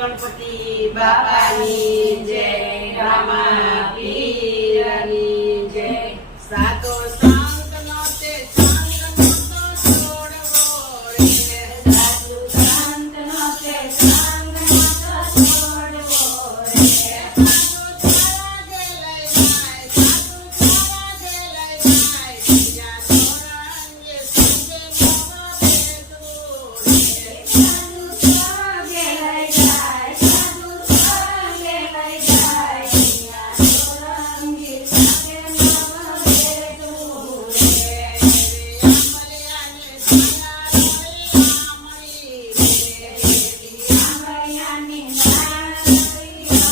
ગણપતિ બાપાની જય, રામા પીરની જય. સાતો સંતનો તે સંગનો તો છોડવો રે, સાધુ સંતનો તે સંગનો તો છોડવો રે. સાધુ તારા જે લઈ જાય, સાધુ તારા જે લઈ જાય, બીજા છોરા અંગે સંગે મોવા બેસવું રે. સાધુ તારા જે લઈ જાય, સાધુ તારા જે લઈ જાય, બીજા છોરા અંગે સંગે મોવા બેસવું રે. આંબલિયાને સાયા આમણી રે, આંબલિયાની સાયા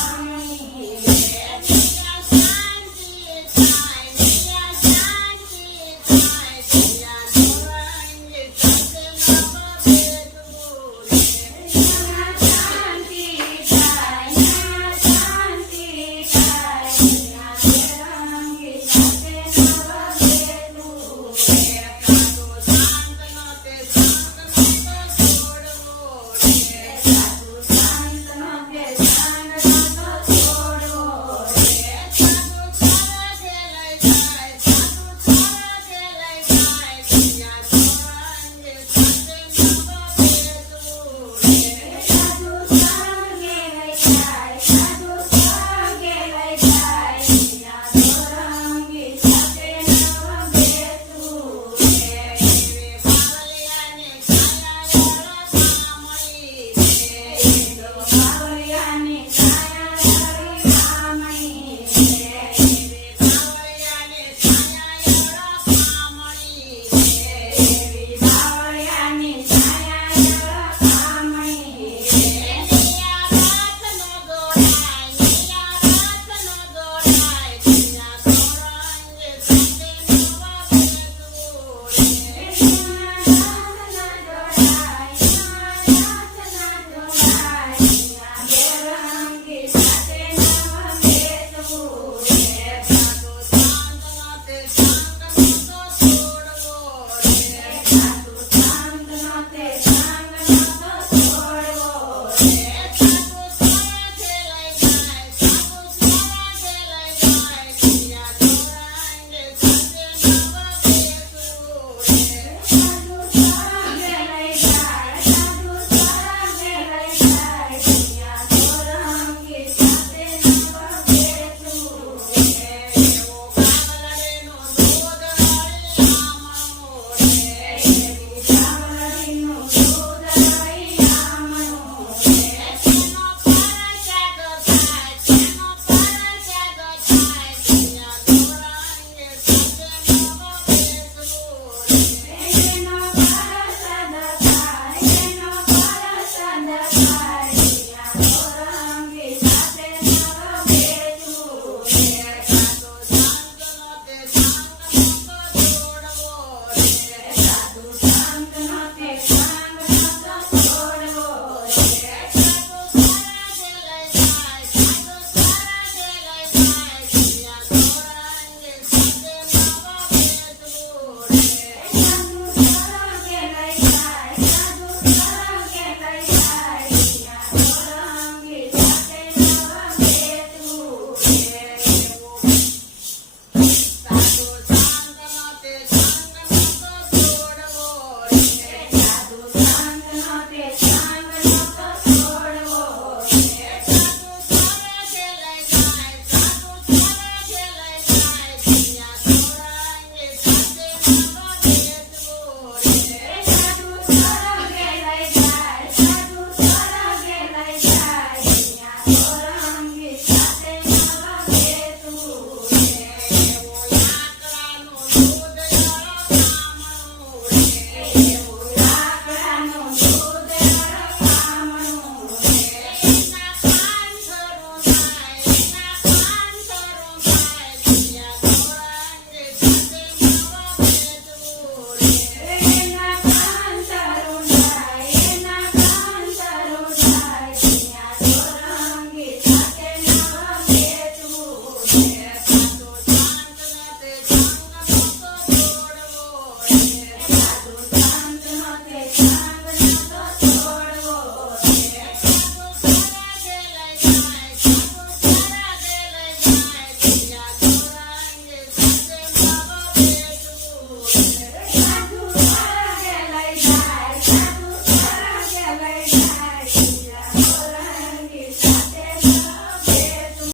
આમણી રે. નિયા શાંતિ થાય, નિયા શાંતિ થાય, નિયા છોરા અંગે સંગે મોવા બેસવું રે. નિયા શાંતિ થાય, નિયા શાંતિ થાય, નિયા છોરા અંગે સંગે મોવા બેસવું રે. સાધુ સંતનો તે સંગનો તો છોડવો રે, સાધુ સંતનો તે સંગનો તો છોડવો રે. સાધુ તારા જે લઈ જાય, સાધુ તારા જે લઈ જાય, બીજા છોરા અંગે સંગે મોવા બેસવું રે. સાધુ તારા જે લઈ જાય, સાધુ તારા જે લઈ જાય, બીજા છોરા અંગે સંગે મોવા બેસવું રે. બાવળિયાને છાયા આમણી રે, બાવળિયાને છાયા આમણી રે, બાવળિયાને છાયા આમણી રે, બાવળિયાને છાયા આમણી રે. નિયા રાતનો દોડાય, નિયા રાતનો દોડાય, બીજા છોરા અંગે સંગે મોવા બેસવું રે. નિયા રાતના દોડાય, નિયા રાતના દોડાય, બીજા છોરા અંગે સંગે મોવા બેસવું રે. સાધુ સંતનો તે સંગનો તો છોડવો રે, સાધુ સંતનો તે સંગનો તો છોડવો રે. સાધુ